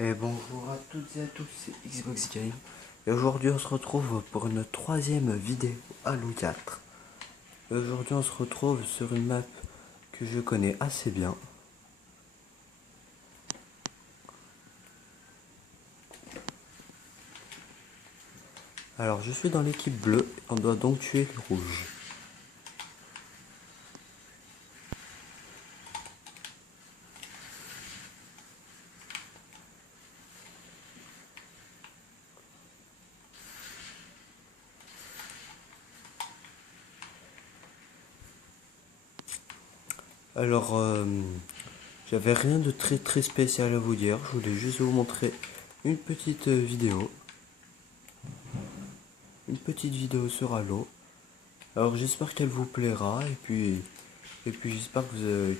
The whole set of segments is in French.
Et bonjour à toutes et à tous, c'est Xbox Game. Et aujourd'hui on se retrouve pour une troisième vidéo Halo 4. Et aujourd'hui on se retrouve sur une map que je connais assez bien. Alors je suis dans l'équipe bleue, on doit donc tuer le rouge. Alors j'avais rien de très spécial à vous dire, je voulais juste vous montrer une petite vidéo. Une petite vidéo sur Halo. Alors j'espère qu'elle vous plaira et puis j'espère que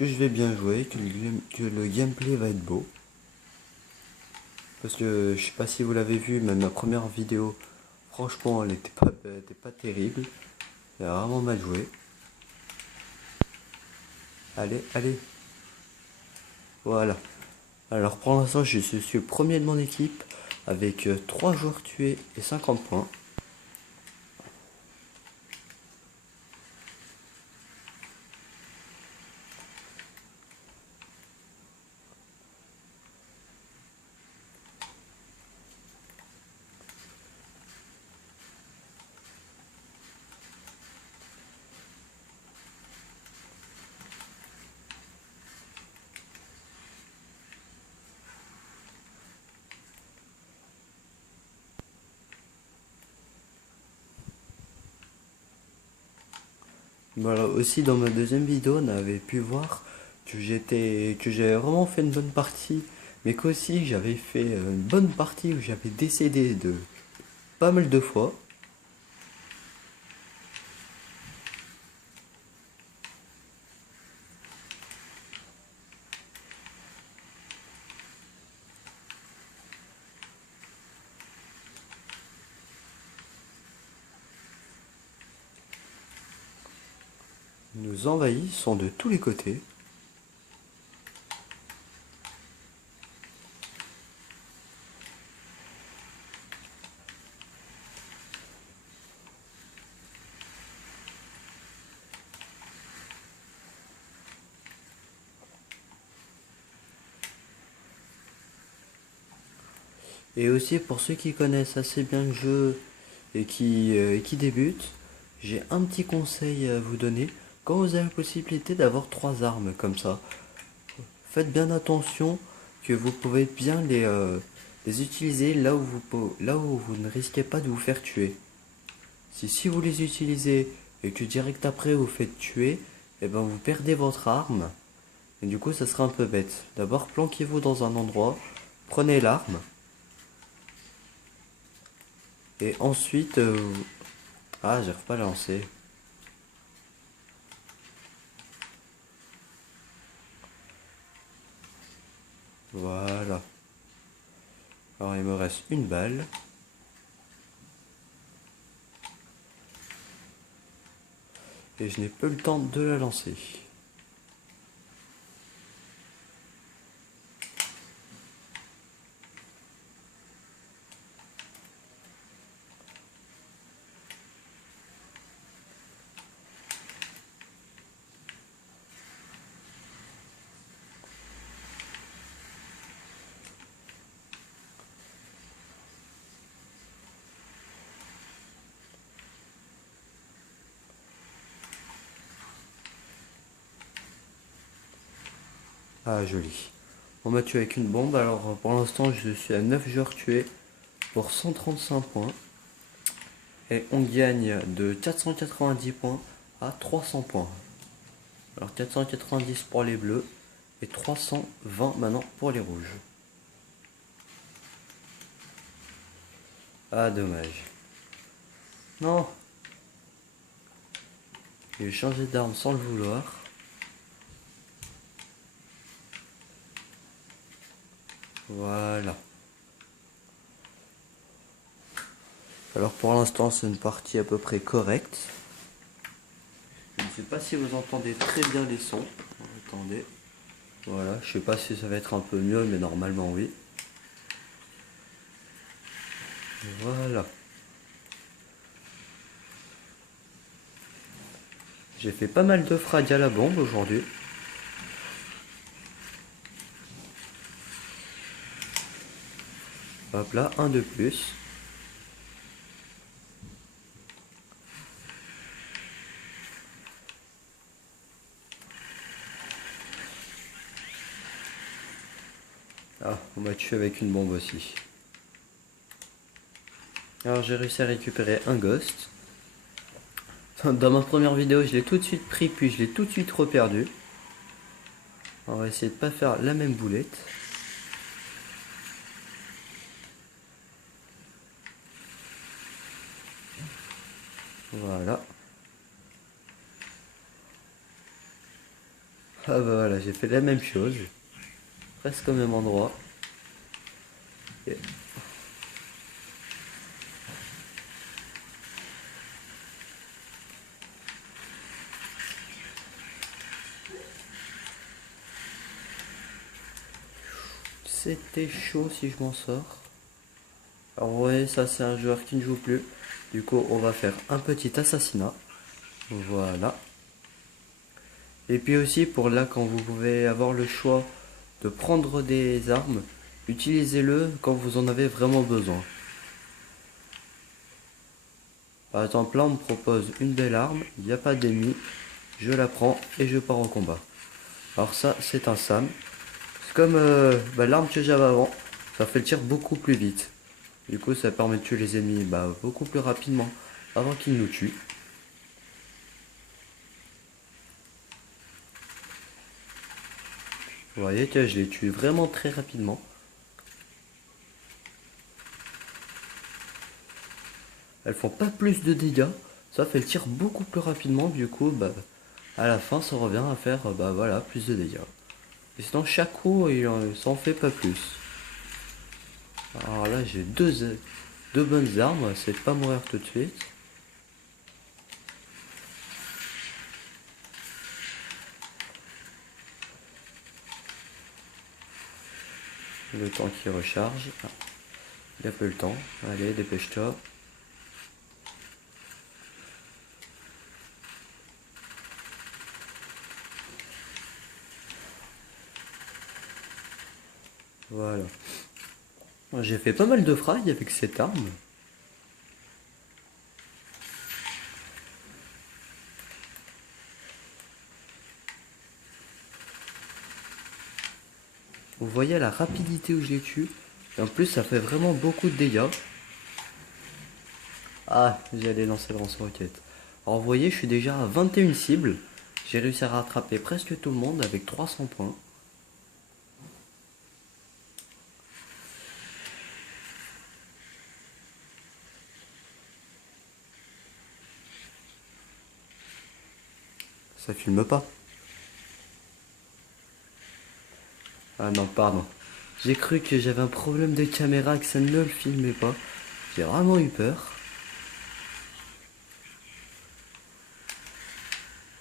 je vais bien jouer, que le gameplay va être beau. Parce que je sais pas si vous l'avez vu, même ma première vidéo, franchement elle était pas terrible. Elle a vraiment mal joué. Allez, allez. Voilà. Alors pour l'instant je suis le premier de mon équipe avec 3 joueurs tués et 50 points. Voilà, aussi dans ma deuxième vidéo, on avait pu voir que j'avais vraiment fait une bonne partie, mais qu'aussi j'avais fait une bonne partie où j'avais décédé de pas mal de fois. Ils nous envahissent de tous les côtés. Et aussi pour ceux qui connaissent assez bien le jeu et qui débutent, j'ai un petit conseil à vous donner. Quand vous avez la possibilité d'avoir 3 armes comme ça, faites bien attention que vous pouvez bien les utiliser là où vous ne risquez pas de vous faire tuer. Si vous les utilisez et que direct après vous faites tuer, et ben vous perdez votre arme. Et du coup ça sera un peu bête. D'abord planquez-vous dans un endroit, prenez l'arme. Et ensuite... Ah, j'arrive pas à la lancer. Voilà. Alors il me reste une balle. Et je n'ai pas eu le temps de la lancer. Ah, joli. On m'a tué avec une bombe. Alors pour l'instant je suis à 9 joueurs tués pour 135 points. Et on gagne de 490 points à 300 points. Alors 490 pour les bleus et 320 maintenant pour les rouges. Ah, dommage. Non. J'ai changé d'arme sans le vouloir. Voilà. Alors pour l'instant c'est une partie à peu près correcte. Je ne sais pas si vous entendez très bien les sons. Attendez. Voilà, je sais pas si ça va être un peu mieux, mais normalement oui. Voilà. J'ai fait pas mal de frag à la bombe aujourd'hui. Hop là, un de plus. Ah, on m'a tué avec une bombe aussi. Alors j'ai réussi à récupérer un ghost. Dans ma première vidéo, je l'ai tout de suite pris, puis je l'ai tout de suite reperdu. On va essayer de pas faire la même boulette. Voilà. Ah bah voilà, j'ai fait la même chose. Presque au même endroit. Et c'était chaud si je m'en sors. Alors vous voyez, ça c'est un joueur qui ne joue plus. Du coup, on va faire un petit assassinat. Voilà. Et puis aussi, pour là, quand vous pouvez avoir le choix de prendre des armes, utilisez-le quand vous en avez vraiment besoin. Par exemple, là, on me propose une belle arme, il n'y a pas d'ennemi, je la prends et je pars au combat. Alors ça, c'est un SAM. C'est comme l'arme que j'avais avant, ça fait le tir beaucoup plus vite. Du coup, ça permet de tuer les ennemis beaucoup plus rapidement avant qu'ils nous tuent. Vous voyez, tiens, je les tue vraiment très rapidement. Elles font pas plus de dégâts, ça fait le tir beaucoup plus rapidement. Du coup, à la fin, ça revient à faire voilà, plus de dégâts. Et sinon, chaque coup, il s'en fait pas plus. Alors là, j'ai deux bonnes armes, c'est de pas mourir tout de suite. Le temps qui recharge. Ah, il a peu le temps. Allez, dépêche-toi. Voilà. J'ai fait pas mal de frags avec cette arme. Vous voyez la rapidité où je les tue. Et en plus, ça fait vraiment beaucoup de dégâts. Ah, j'allais lancer le lance-roquette. Alors vous voyez, je suis déjà à 21 cibles. J'ai réussi à rattraper presque tout le monde avec 300 points. Ça filme pas. Ah non, pardon. J'ai cru que j'avais un problème de caméra, que ça ne le filmait pas. J'ai vraiment eu peur.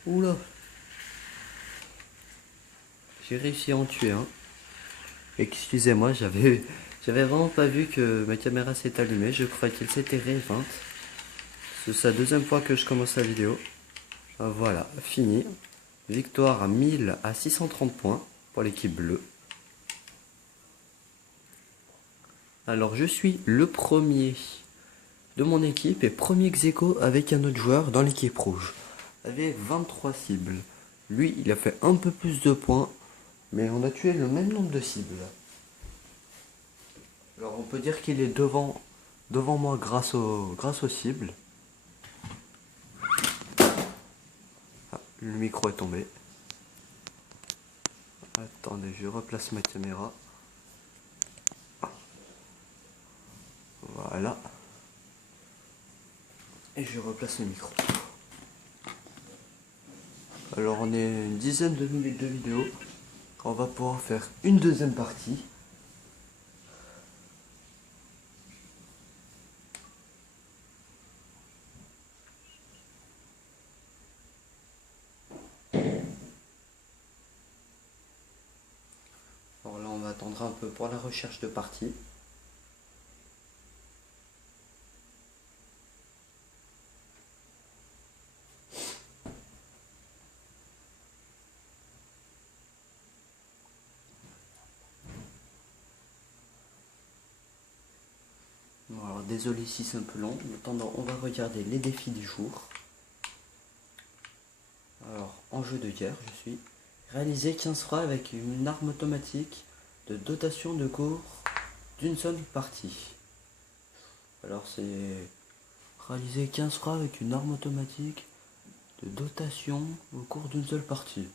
Oula. J'ai réussi à en tuer un. Excusez-moi, j'avais vraiment pas vu que ma caméra s'est allumée. Je croyais qu'elle s'était rééteinte. C'est la deuxième fois que je commence la vidéo. Voilà, fini. Victoire à 1000 à 630 points pour l'équipe bleue. Alors je suis le premier de mon équipe et premier ex-aequo avec un autre joueur dans l'équipe rouge. Avec 23 cibles. Lui, il a fait un peu plus de points, mais on a tué le même nombre de cibles. Alors on peut dire qu'il est devant moi grâce aux cibles. Ah, le micro est tombé. Attendez, je replace ma caméra. Voilà. Et je replace le micro. Alors on est une dizaine de minutes de vidéo. On va pouvoir faire une deuxième partie. Alors là on va attendre un peu pour la recherche de partie. désolé si c'est un peu long. En attendant, on va regarder les défis du jour. Alors, en jeu de guerre, je suis. Réaliser 15 frags avec une arme automatique de dotation de cours d'une seule partie. Alors, c'est réaliser 15 frags avec une arme automatique de dotation au cours d'une seule partie.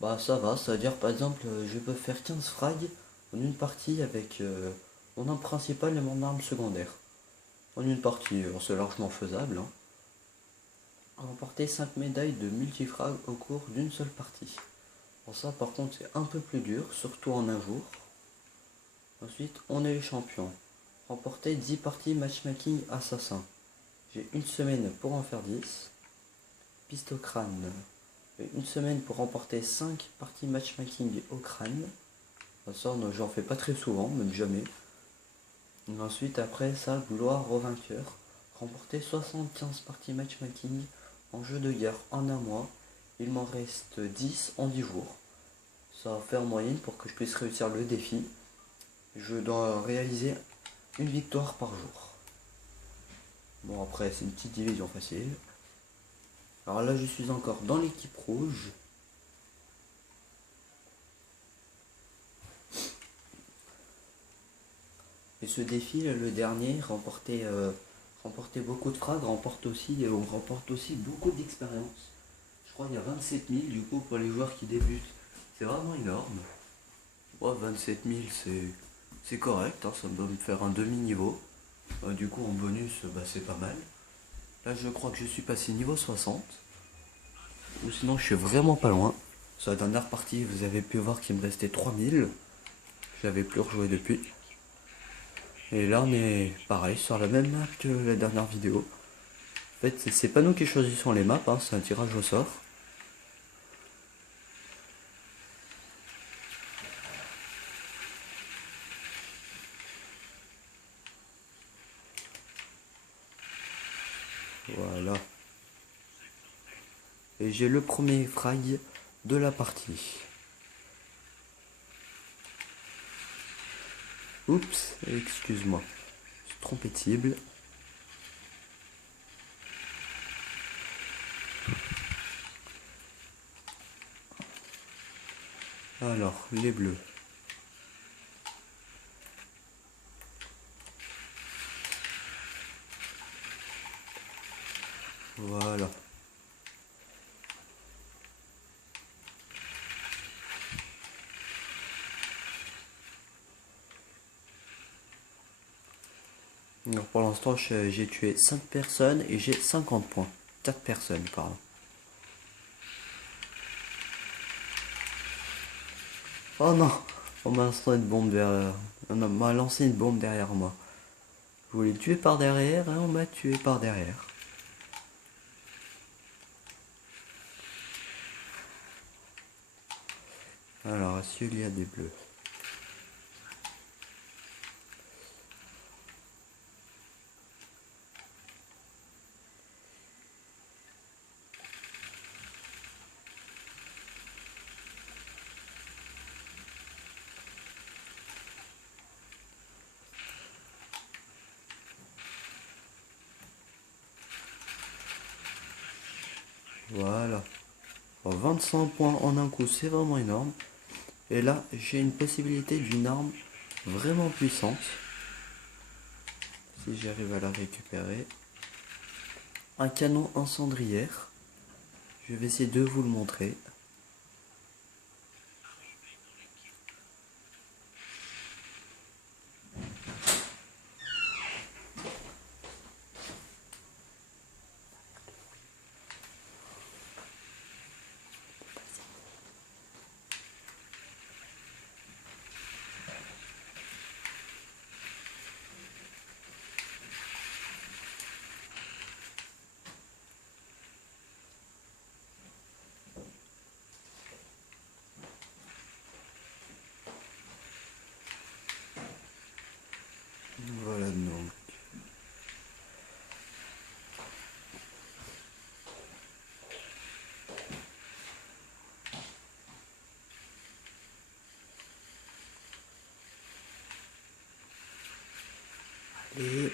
Bah, ça va, ça veut dire par exemple, je peux faire 15 frags en une partie avec mon arme principale et mon arme secondaire. En une partie, c'est largement faisable. Hein. Remporter 5 médailles de multifrag au cours d'une seule partie. Bon, ça par contre c'est un peu plus dur, surtout en un jour. Ensuite, on est les champions. Remporter 10 parties matchmaking assassin. J'ai une semaine pour en faire 10. Piste au crâne. J'ai une semaine pour remporter 5 parties matchmaking au crâne. Ça, j'en fais pas très souvent, même jamais. Et ensuite, après ça, gloire au vainqueur. Remporter 75 parties matchmaking en jeu de guerre en un mois. Il m'en reste 10 en 10 jours. Ça va faire en moyenne pour que je puisse réussir le défi. Je dois réaliser une victoire par jour. Bon, après, c'est une petite division facile. Alors là, je suis encore dans l'équipe rouge. Et ce défi, le dernier, remporter beaucoup de frags, on remporte aussi beaucoup d'expérience. Je crois qu'il y a 27 000 du coup pour les joueurs qui débutent. C'est vraiment énorme. Ouais, 27 000 c'est correct, hein, ça doit me faire un demi-niveau. Du coup en bonus, c'est pas mal. Là je crois que je suis passé niveau 60. Ou sinon je suis vraiment pas loin. Sur la dernière partie vous avez pu voir qu'il me restait 3000. Je n'avais plus rejoué depuis. Et là on est pareil sur la même map que la dernière vidéo. En fait c'est pas nous qui choisissons les maps, hein, c'est un tirage au sort. Voilà. Et j'ai le premier frag de la partie. Oups, excuse-moi. Je suis trompé de cible. Alors, les bleus. Voilà. Alors pour l'instant, j'ai tué 5 personnes et j'ai 50 points. 4 personnes, pardon. Oh non! On m'a lancé une bombe derrière. On m'a lancé une bombe derrière moi. Je voulais le tuer par derrière et on m'a tué par derrière. Alors, est-ce qu'il y a des bleus? Voilà. Oh, 25 points en un coup, c'est vraiment énorme. Et là, j'ai une possibilité d'une arme vraiment puissante. Si j'arrive à la récupérer. Un canon incendiaire. Je vais essayer de vous le montrer. Voilà donc. Et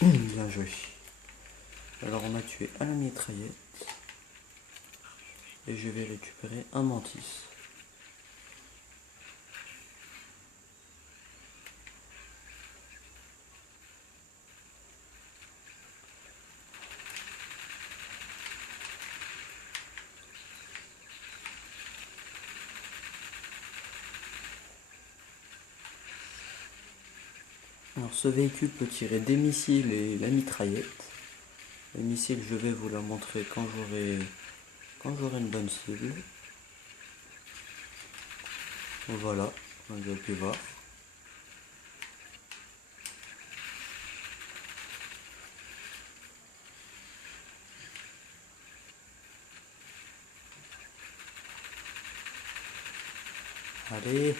Bien joué. Alors on a tué un mitraillette. Et je vais récupérer un mantis. Alors ce véhicule peut tirer des missiles et la mitraillette. Les missiles, je vais vous la montrer quand j'aurai une bonne cible. Voilà, on a pu voir. Allez.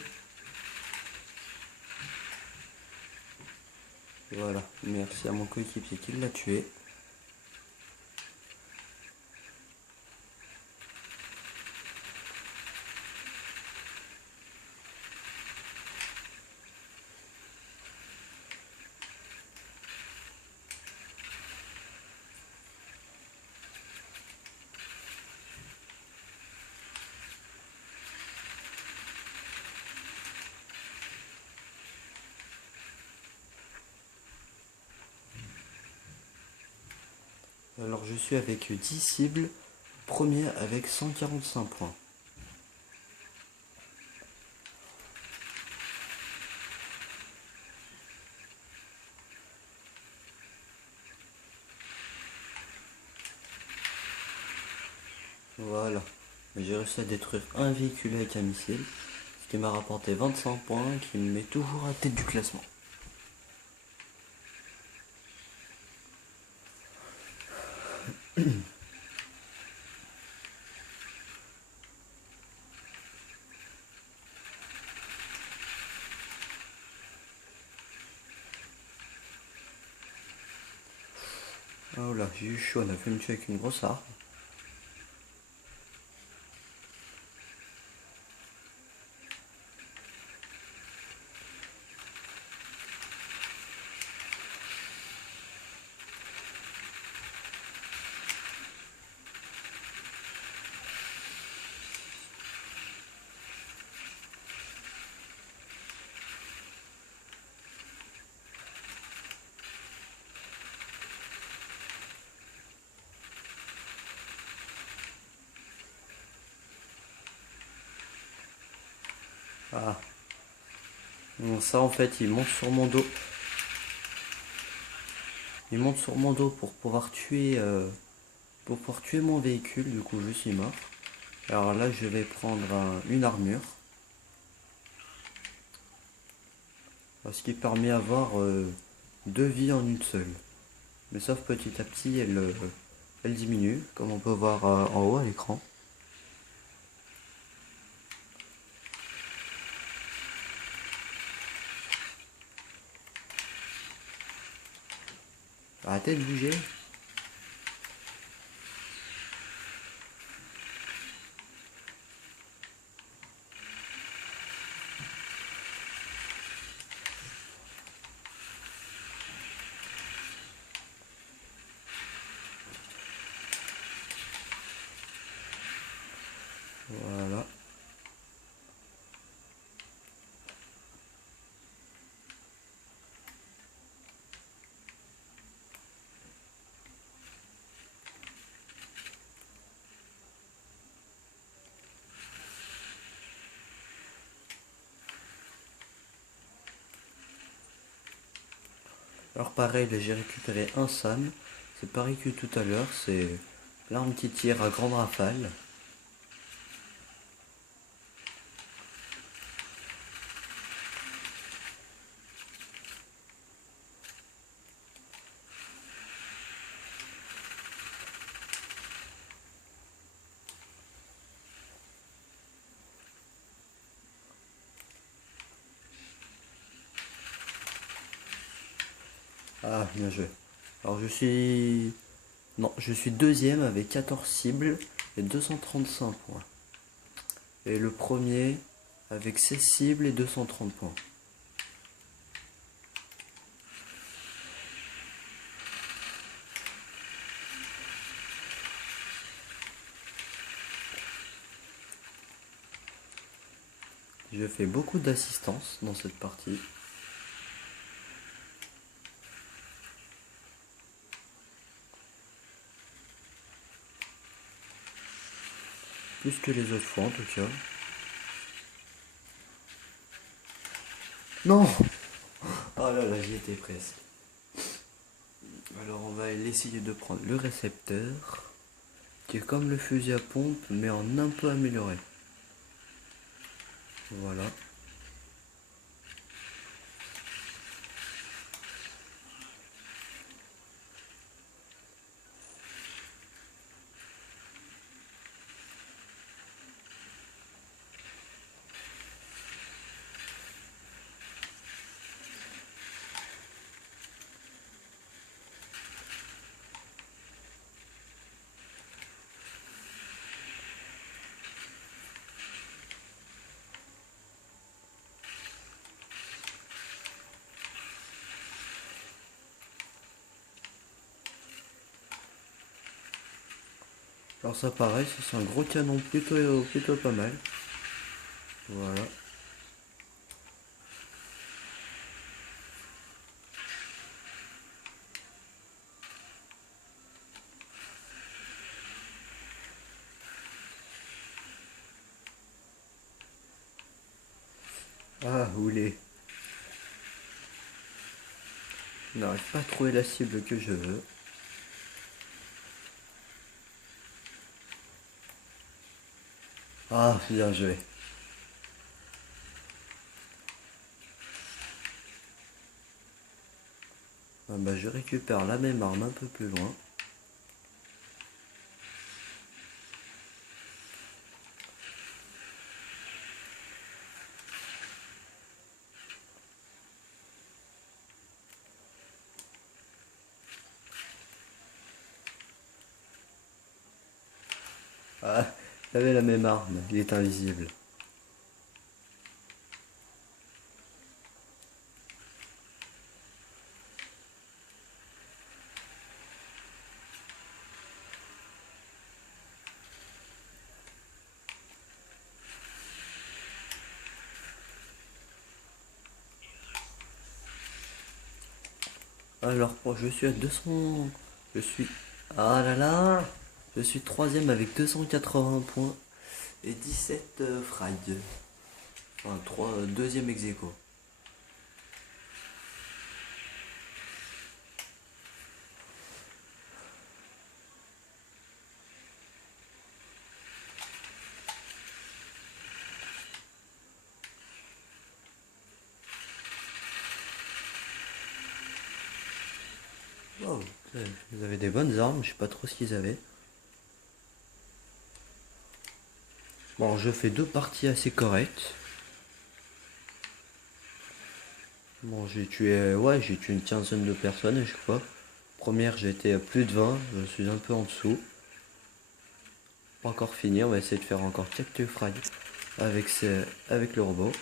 Voilà, merci à mon coéquipier qui l'a tué. Alors je suis avec 10 cibles, premier avec 145 points. Voilà, j'ai réussi à détruire un véhicule avec un missile, ce qui m'a rapporté 25 points, qui me met toujours à tête du classement. Oh là, j'ai eu chaud, on a fait me tuer avec une grosse arme. Ah. Bon, ça en fait, il monte sur mon dos. Il monte sur mon dos pour pouvoir tuer mon véhicule, du coup je suis mort. Alors là je vais prendre une armure. Ce qui permet d'avoir deux vies en une seule. Mais sauf petit à petit elle diminue, comme on peut voir en haut à l'écran. Arrêtez de bouger. Voilà. Alors pareil, là j'ai récupéré un SAM. C'est pareil que tout à l'heure, c'est l'arme qui tire à grande rafale. Ah, bien joué. Alors je suis... Non, je suis deuxième avec 14 cibles et 235 points. Et le premier avec 16 cibles et 230 points. Je fais beaucoup d'assistance dans cette partie. Plus que les autres fois en tout cas. Non! Oh là là, j'y étais presque. Alors on va essayer de prendre le récepteur, qui est comme le fusil à pompe, mais en un peu amélioré. Voilà. Alors ça pareil, ça c'est un gros canon plutôt pas mal. Voilà. Ah, oulé. Je n'arrive pas à trouver la cible que je veux. Ah, bien joué. Ah bah, je récupère la même arme un peu plus loin. Ah, j'avais la même arme, il est invisible. Alors, je suis à 200... Je suis... Ah là là! Je suis troisième avec 280 points et 17 frags. Enfin, deuxième ex aequo. Wow, vous avez des bonnes armes, je sais pas trop ce qu'ils avaient. Bon, je fais deux parties assez correctes. Bon, j'ai tué une quinzaine de personnes à chaque fois. Première, j'ai été à plus de 20, je suis un peu en dessous. Pas encore fini, on va essayer de faire encore quelques frags avec le robot.